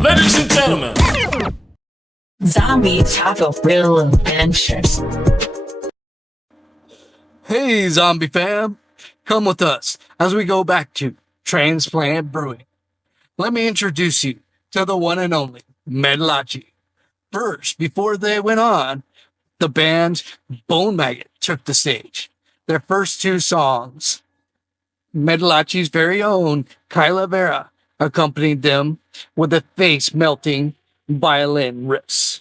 Ladies and gentlemen, Zombies have a real adventures. Hey, zombie fam, come with us as we go back to Transplant Brewing. Let me introduce you to the one and only Metalachi. First, before they went on, the band Bone Maggot took the stage. Their first two songs, Metalachi's very own Kyla Vera accompanied them with a face-melting violin riffs.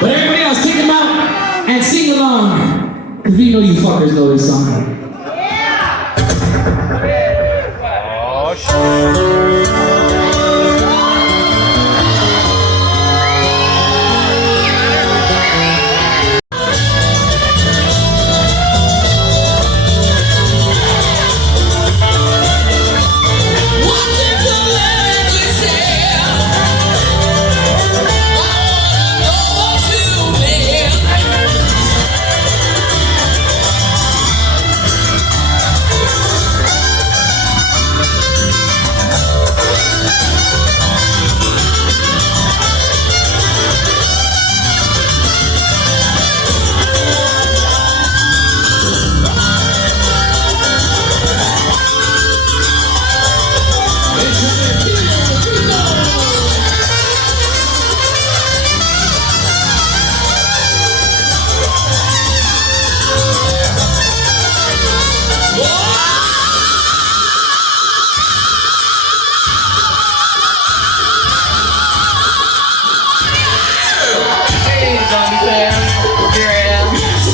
But everybody else, take them out and sing along. Because we know you fuckers know this song.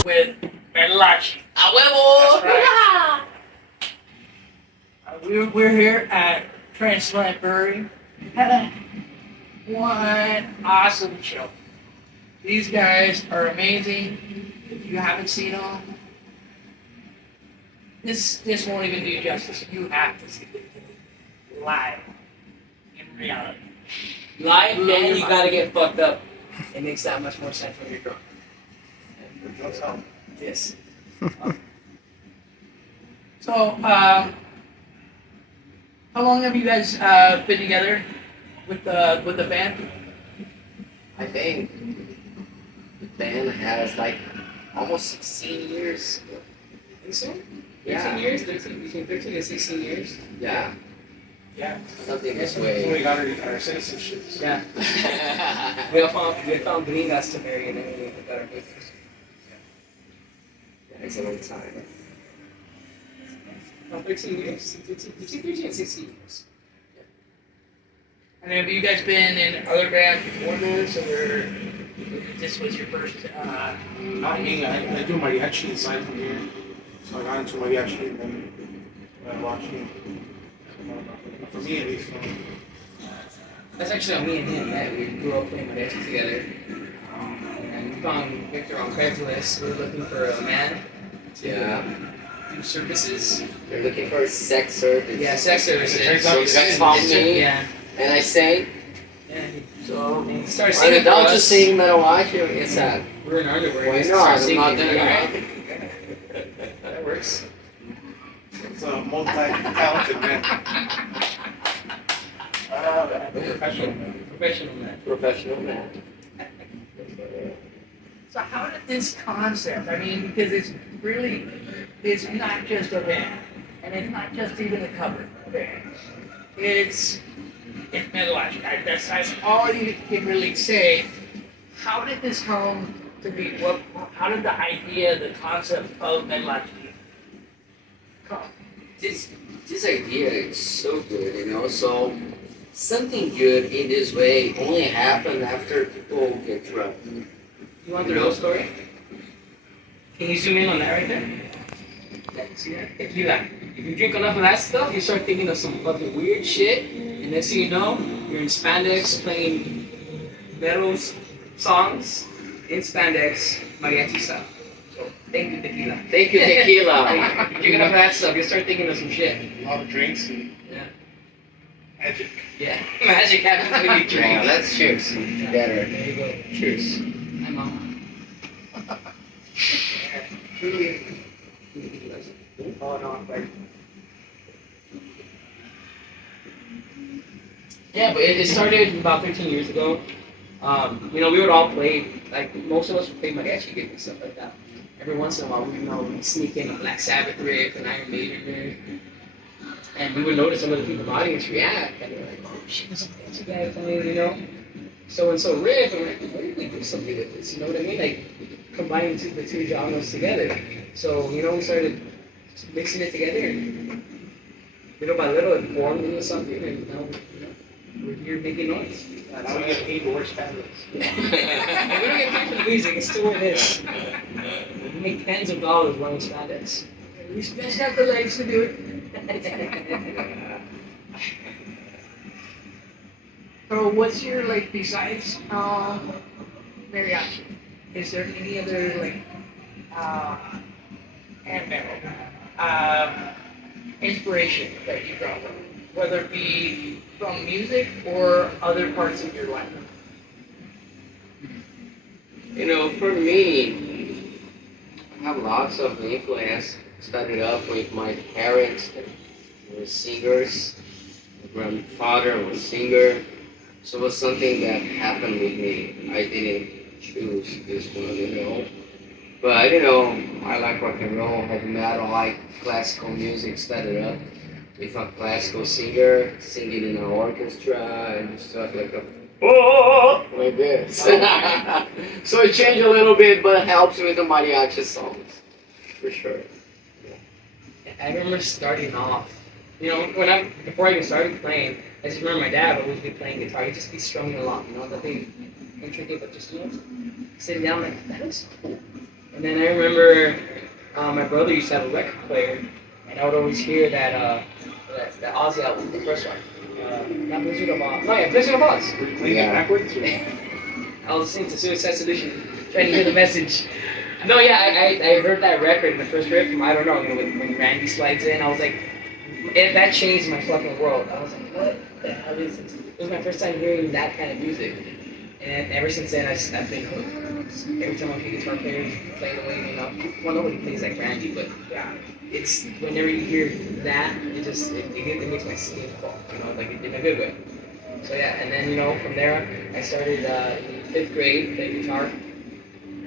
With Metalachi. A huevo! Right. We're here at Transplant Brewery. Had one awesome show. These guys are amazing. If you haven't seen them, this won't even do justice. You have to see it live in reality. Live, Blow and your you mind. gotta get fucked up. It makes that much more sense when you're drunk. Yes. So, how long have you guys been together with the band? I think the band has like almost 16 years. Think so? 13 Yeah. years? 13, between 13 and 16 years? Yeah, yeah, something this that's when we way. got our citizenships. Yeah. we found gringas to marry and then we got our business. It's a long time. No, 13 years. Between 13 and 16 years. And have you guys been in other bands before this, or this was your first? Not me, I do mariachi aside from here. So I got into mariachi and then watching. For me at least. That's actually how me and him met. We grew up playing mariachi together. And we found Victor on Craigslist. We were looking for a man to Yeah, do services. they're looking for a sex service. Yeah, sex services. So you guys found me, Yeah. and I sang. And So he started I singing mean, for don't us. just sing Metalachi or get sad. We were in underwear. Why He not? started I'm not singing. doing Alright. That works. It's a multi-talented man. Professional man. Professional man. Professional man. So how did this concept? I mean, because it's not just a band, and it's not just even a cover band. it's Metalachi. That's all you can really say. How did this come to be? How did the idea, the concept of Metalachi come? This idea is so good, you know. So something good in this way only happen after people get drunk. You want the real story? Can you zoom in on that right there? Yeah, see that? If you drink enough of that stuff, you start thinking of some fucking weird shit, and next thing you know, you're in spandex playing metal songs in spandex, mariachi style. So thank you, tequila. Thank you, tequila. If you drink enough of that stuff, you start thinking of some shit. A lot of drinks and Yeah. magic. Yeah. Magic happens when you Yeah, drink. let's cheers together. There you go. Cheers. Hi, mom. Truly. Oh no, I'm like. Yeah, but it started about 13 years ago. We would all play, like most of us would play mariachi gigs and stuff like that. Every once in a while, we'd sneak in a Black Sabbath riff, an Iron Maiden riff, and we would notice some of the people in the audience react, and we're like, oh shit, there's a mariachi guy playing, so-and-so riff, and we're like, what if we do something with this, you know what I mean? Like, combining the two genres together. So, we started mixing it together, and little by little it formed into something, and now, we're here making noise. Now we get paid more standards. We don't get paid for the music, it's still what it is. We make tens of dollars running spandex. We just have the legs to do it. So what's your besides mariachi? Is there any other and metal inspiration that you draw from, whether it be from music or other parts of your life? For me, I have lots of influence. Started off with my parents, who were singers. My grandfather was singer. So it was something that happened with me. I didn't choose this one, But I like rock and roll, heavy metal, I like classical music. Started up with a classical singer singing in an orchestra and stuff like this. So it changed a little bit, but it helps with the mariachi songs, for sure. I remember starting off, before I even started playing, I just remember my dad would always be playing guitar. He'd just be strumming along, nothing intricate, but just, sitting down like, that looks cool. And then I remember my brother used to have a record player, and I would always hear that Ozzy album, the first one. Not Blizzard of Oz. No, yeah, Blizzard of Oz. Playing it backwards? I was listening to Suicide Solution, trying to hear the message. No, yeah, I heard that record, the first riff from, I don't know, when Randy slides in, I was like, that changed my fucking world. I was like, what the hell is this? It was my first time hearing that kind of music. And ever since then, I've been hooked. Every time I hear guitar players play the way, well, nobody plays like Randy, but yeah, it's, whenever you hear that, it makes my skin crawl, in a good way. So yeah, and then, from there, I started in 5th grade playing guitar.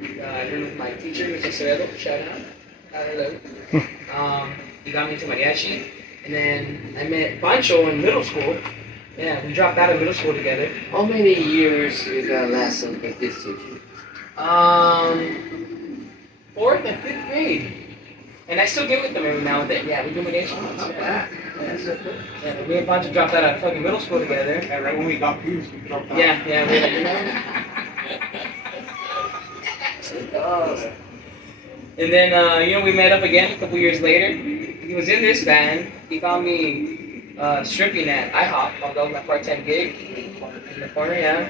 I learned with my teacher, Mr. Cerello, shout out. Hello. He got me into mariachi, and then I met Pancho in middle school. Yeah, we dropped out of middle school together. How many years you got lesson with this teacher? 4th and 5th grade. And I still get with them every now and then. Yeah, we do mariachi. Yeah, me and Pancho dropped out of fucking middle school together. Yeah, right when we got pews, we dropped out. Yeah, we're like, And then, we met up again a couple years later. He was in this band. He found me stripping at IHOP. That was my part-time gig in the corner, yeah.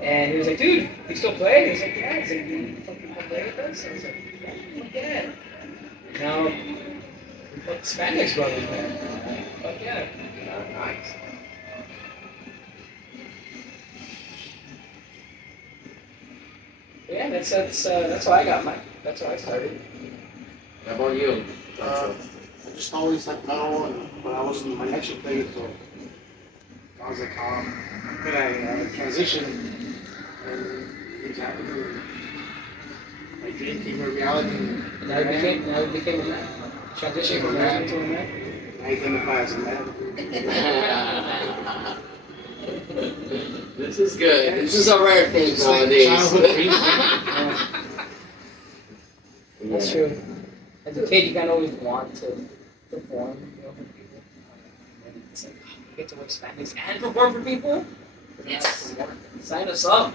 And he was like, dude, you still play? He was like, yeah. He's like, you fucking play with us? I was like, yeah, fuck yeah. Now, we're fucking Spanish brothers, man. Fuck yeah. Nice. Yeah, that's how I got mine. That's how I started. How about you? I just always liked metal, and when I was in mariachi played, so I was like, could I transition and things happened? My dream came a reality. Now it became a man. Transition from man to a man. I identify as a man. This is good. This is a rare thing It's like nowadays. childhood dreams. That's true. As a kid, you kind of always want to perform, you know, for people. And it's like, you get to work Spanish and perform for people? Yes. Sign us up.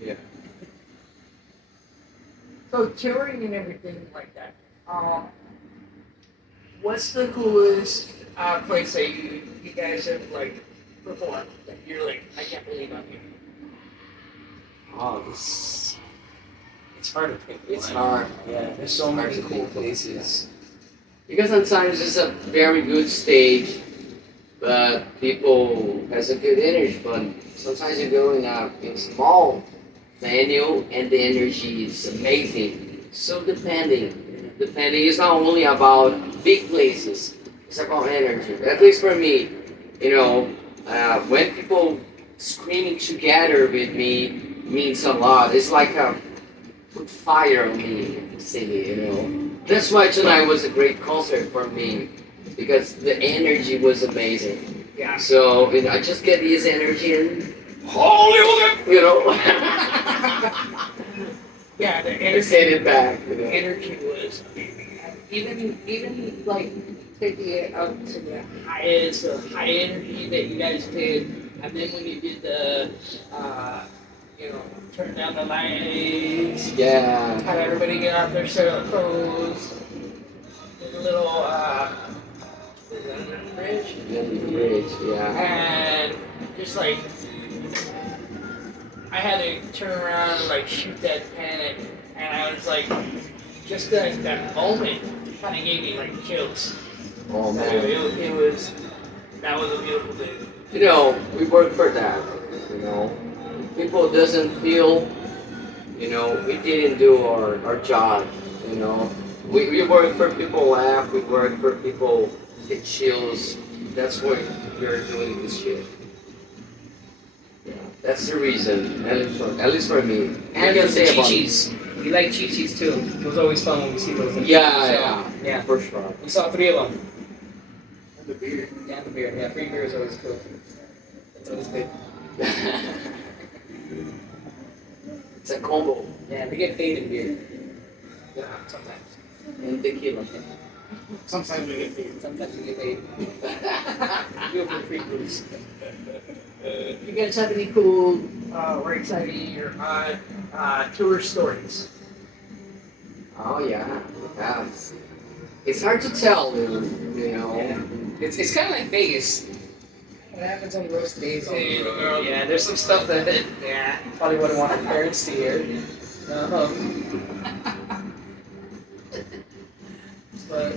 Yeah. So touring and everything like that. What's the coolest place that you guys have like performed? That you're like, I can't believe I'm here. Oh, this It's hard to pick. it's hard. Yeah, there's so many Hard to cool pick places. Because sometimes it's a very good stage, but people has a good energy. But sometimes you go in small venue and the energy is amazing. So depending it's not only about big places. It's about energy. At least for me, when people screaming together with me means a lot. It's like put fire on me singing. That's why tonight was a great concert for me because the energy was amazing. Yeah. So I just get this energy and holy, Yeah, the and energy. send it back. Energy was amazing. And even like taking it up to the highest of high energy that you guys did, and then when you did the turn down the lights, Yeah. had everybody get out their set of clothes, did a little bridge, Bridge, yeah. and just like I had to turn around and like shoot that pen, and I was like, just that moment kind of gave me like chills. Oh man. That was a beautiful day. We work for that. People doesn't feel, we didn't do our job. We work for people laugh. We work for people get chills. That's why we're doing this shit. Yeah, that's the reason. At least for me. And I can the say about Chi-Chis. We like Chi-Chis too. It was always fun when we see those. Yeah, for sure. We saw 3 of them. And the beer. Yeah, and the beer. Yeah, free beer is always cool. It's always good. It's a combo. Yeah, we get paid in beer. Yeah, sometimes. And tequila. Sometimes we get paid. Sometimes we get paid. We go for free booze. You guys have any cool or exciting or odd tour stories? Oh yeah. It's hard to tell, Yeah. It's kind of like Vegas. What happens on those days on the road? Yeah, there's some stuff that probably wouldn't want our parents to hear. But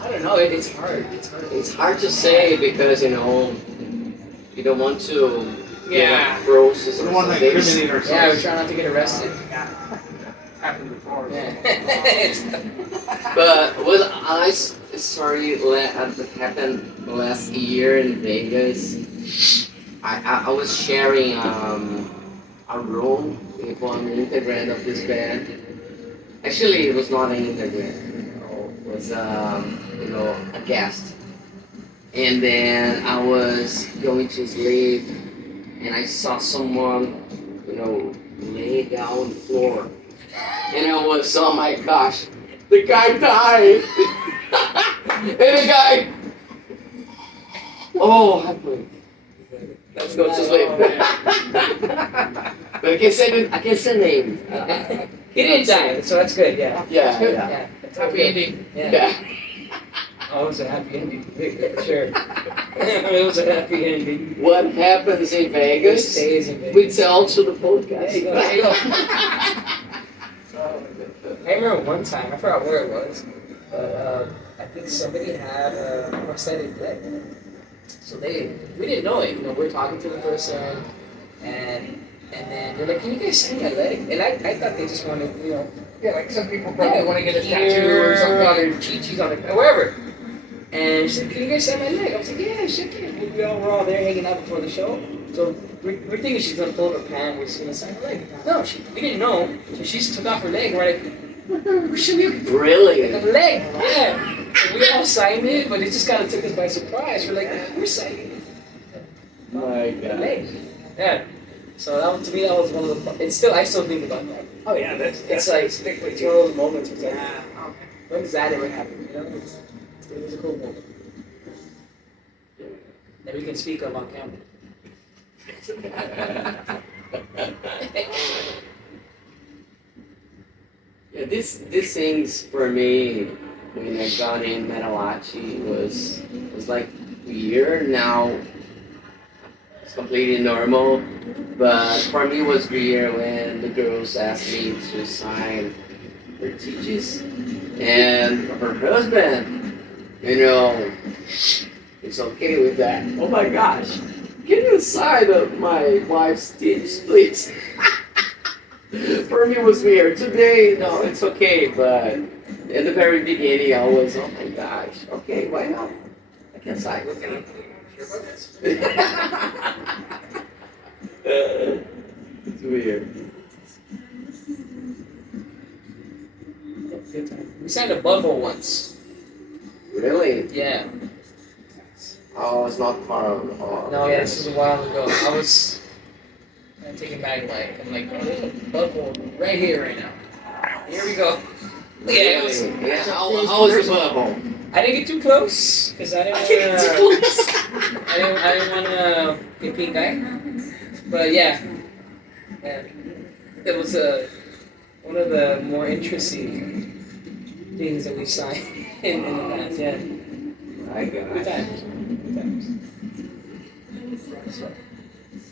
I don't know. It's hard. It's hard. It's hard to say because you don't want to Yeah. process We or don't want to something. incriminate Yeah, we ourselves. try not to get arrested. Happened before. Yeah. But was I story that happened last year in Vegas? I was sharing a room with one integrant of this band. Actually, it was not an integrant. It was a guest. And then I was going to sleep, and I saw someone, lay down on the floor. And I was, oh my gosh, the guy died. And the guy, happily. Let's go to sleep. But I can't say name. He didn't die, so that's good. Yeah. Yeah. It's Happy ending. Yeah. Oh, it was a happy ending. For sure. It was a happy ending. What happens in Vegas? Stays in Vegas. We tell to the podcast. There you go. There you go. I remember one time, I forgot where it was, but I think somebody had a prosthetic leg. So we didn't know it. We're talking to the person, and then they're like, "Can you guys sign my leg?" And I thought they just wanted, Yeah, like some people probably want to get a tattoo or or something. Chi-Chi's on it, wherever. And she said, "Can you guys sign my leg?" I was like, "Yeah, shit, yeah." We're all there hanging out before the show. So we're thinking she's gonna pull up her pant, we're just gonna sign her leg. No, we didn't know. So she just took off her leg, and we're like, should we have Really? the leg? Yeah. So we all signed it, but it just kind of took us by surprise. We're like, we're signing it. My God. Hey. Yeah. So that was, to me, that was one of the. It's still, I still think about that. Oh yeah, It's like it's one of those moments. It's like, Yeah. when does that ever happen? You know, it was a cool moment that we can speak of on camera. Yeah, this things for me when I got in Metalachi was like weird. Now it's completely normal, but for me it was weird when the girls asked me to sign her teaches and her husband, you know, is okay with that. Oh my gosh, can you sign my wife's teaches, please? For me, it was weird. Today, no, it's okay. But in the very beginning, I was, oh my gosh, okay, why not? I can sign with him. It's weird. Good time. We signed a butthole once. Really? Yeah. Oh, it's not part of. Oh, No, yeah, this is a while ago. I was. I'm taking back like I'm like, oh, there's a butthole right here, right now. Here we go. Yeah, it was. Yeah, how was the butthole? I didn't get too close because I didn't want to get pink eye. But yeah, it was one of the more interesting things that we signed in the past. Yeah, My good God. times. Good times.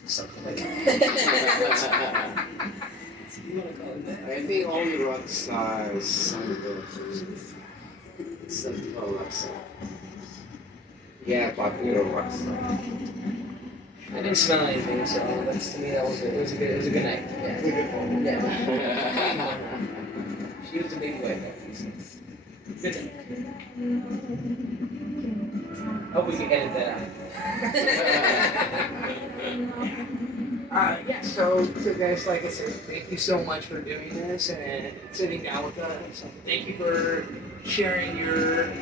Something like that. You wanna call it that? I think only rock stars signed Some rock star. Yeah, popular rock star. I didn't smell anything, so that's to me it was a good night. Yeah. Yeah. She was a big white guy. Good time. Hope we can edit that out. Yeah, so guys, like I said, thank you so much for doing this and sitting down with us. Thank you for sharing your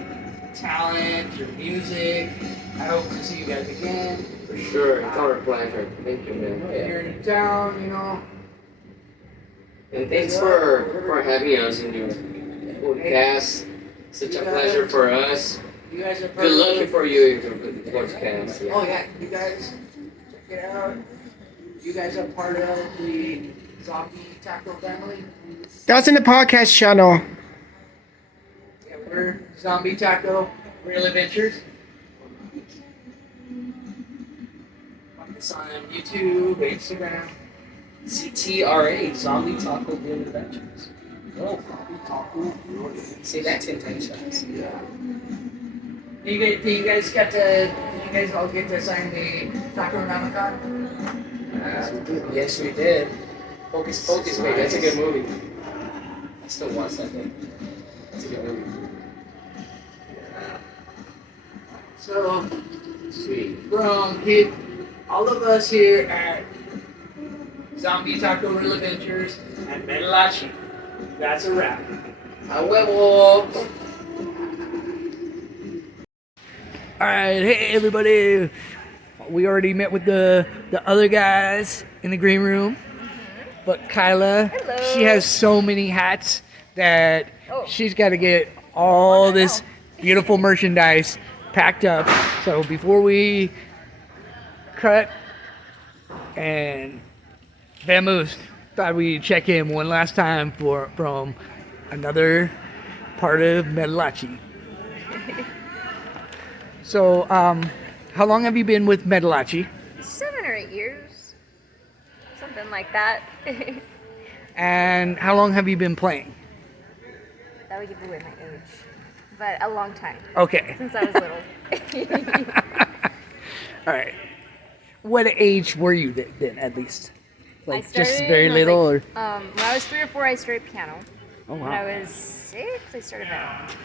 talent, your music. I hope to see you guys again. For sure, it's our pleasure. Thank you, man. If you're in town, you know. And thanks for having us in your podcast. Such a pleasure for us. You guys are Good luck for you in your podcast. Oh yeah, you guys check it out. You guys are part of the Zombie Taco family. That's in the podcast channel. Yeah, we're Zombie Taco Real Adventures. Find us on YouTube, Instagram. CTRA, Zombie Taco Real Adventures. Oh, say that 10 times fast. Yeah. Do you guys all get to sign the Taco Namacon? Yes, we did. Focus, Focus, baby. That's a good movie. I still watch that thing. That's a good movie. So, Sweet. from all of us here at Zombie Taco Real Adventures and Metalachi, that's a wrap. A huevo. Alright, hey everybody. We already met with the other guys in the green room. But Kyla, she has so many hats that she's got to get all this beautiful merchandise packed up. So before we cut and vamoose, thought we'd check in one last time from another part of Metalachi. So, how long have you been with Metalachi? 7 or 8 years. Something like that. And how long have you been playing? That would give away my age. But a long time. Okay. Since I was little. All right. What age were you then, at least? I Like started just very when I was little, like, or? when I was 3 or 4, I started piano. Oh When wow. I was 6, I started metal.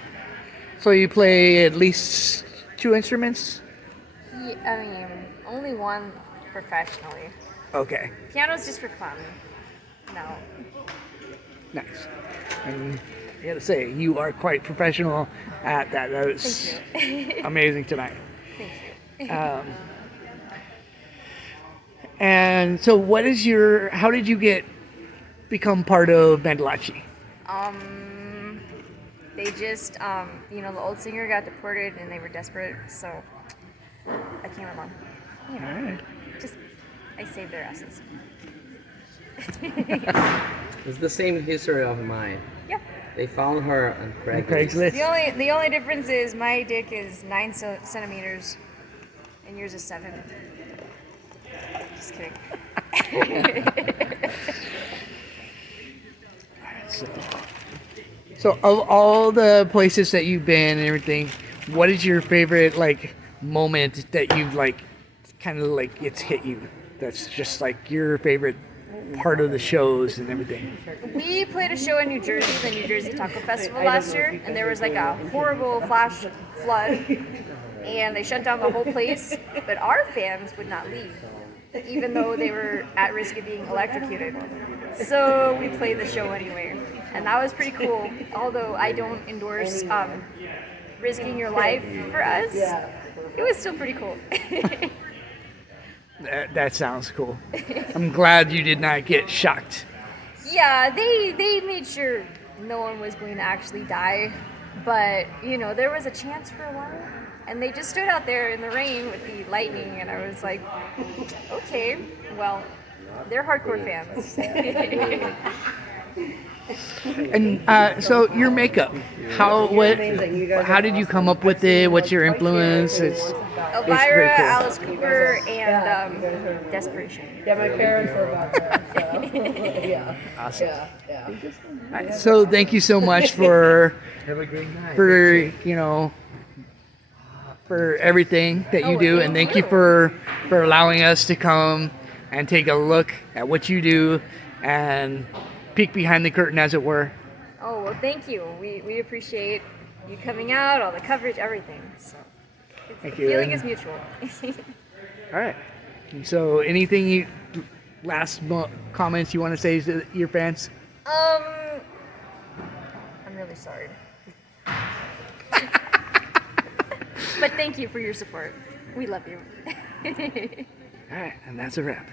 So you play at least 2 instruments? Yeah, I mean, only one professionally. Okay. Piano's just for fun. No. Nice. And I gotta say, you are quite professional at that. That was Thank you. amazing tonight. Thank you. And so, how did you become part of Metalachi? They just, the old singer got deported and they were desperate, so I came along. You know, Alright. just, I saved their asses. It's the same history of mine. Yeah. They found her on Craigslist. The only difference is my dick is 9 centimeters and yours is 7. Just kidding. So, of all the places that you've been and everything, what is your favorite moment that you've kind of it's hit you? That's just your favorite part of the shows and everything. We played a show in New Jersey, the New Jersey Taco Festival last year, and there was a horrible flash flood, and they shut down the whole place, but our fans would not leave, even though they were at risk of being electrocuted. So we played the show anyway, and that was pretty cool, although I don't endorse risking your life for us. It was still pretty cool. That sounds cool. I'm glad you did not get shocked. Yeah, they made sure no one was going to actually die, but there was a chance for a while, and they just stood out there in the rain with the lightning, and I was like, okay, well, they're hardcore fans. And so your makeup, how did you come up with it? What's your influence? It's very Elvira, cool. Alice Cooper, and Desperation. Yeah, my parents were about that, so yeah. Awesome. Yeah. So thank you so much for Have a great night. for everything that you do, and thank you for allowing us to come and take a look at what you do and peek behind the curtain, as it were. Oh, well, thank you. We appreciate you coming out, all the coverage, everything. So Thank the you. feeling And- is mutual. All right. And so last comments you want to say to your fans? I'm really sorry. But thank you for your support. We love you. All right, and that's a wrap.